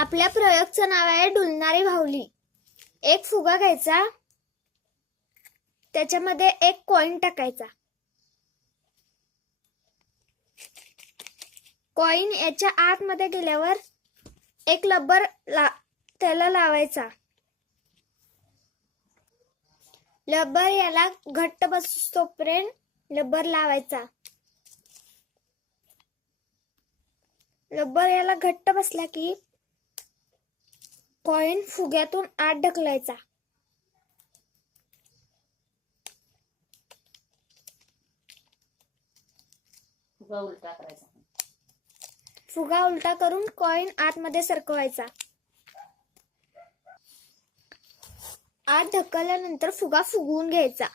आपल्या प्रयोगचं नाव आहे डुलणारी बाहुली. एक फुगा घ्यायचा, त्याच्यामध्ये एक कॉइन टाकायचा. कॉइन याच्या आतमध्ये गेल्यावर एक रबर त्याला लावायचा. रबर याला घट्ट बसतोपर्यंत रबर लावायचा. रबर याला घट्ट बसला की कॉइन फुग्यातून आत ढकलायचा. फुगा उलटा करून कॉइन आतमध्ये सरकवायचा. आत ढकलल्यानंतर फुगा फुगवून घ्यायचा.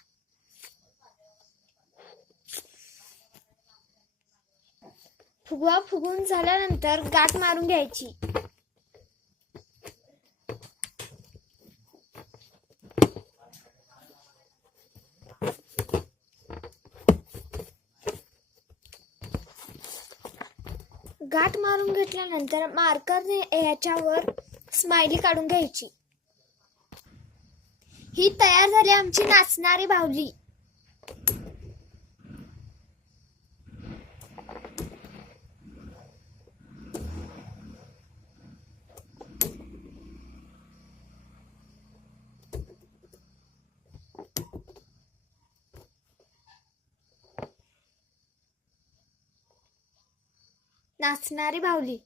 फुगा फुगवून झाल्यानंतर गाठ मारून घ्यायची. गाठ मारून घेतल्यानंतर मार्करने याच्यावर स्माइली काढून घ्यायची. ही तयार झाली आमची नाचणारी बाहुली. नाचणारी बाहुली.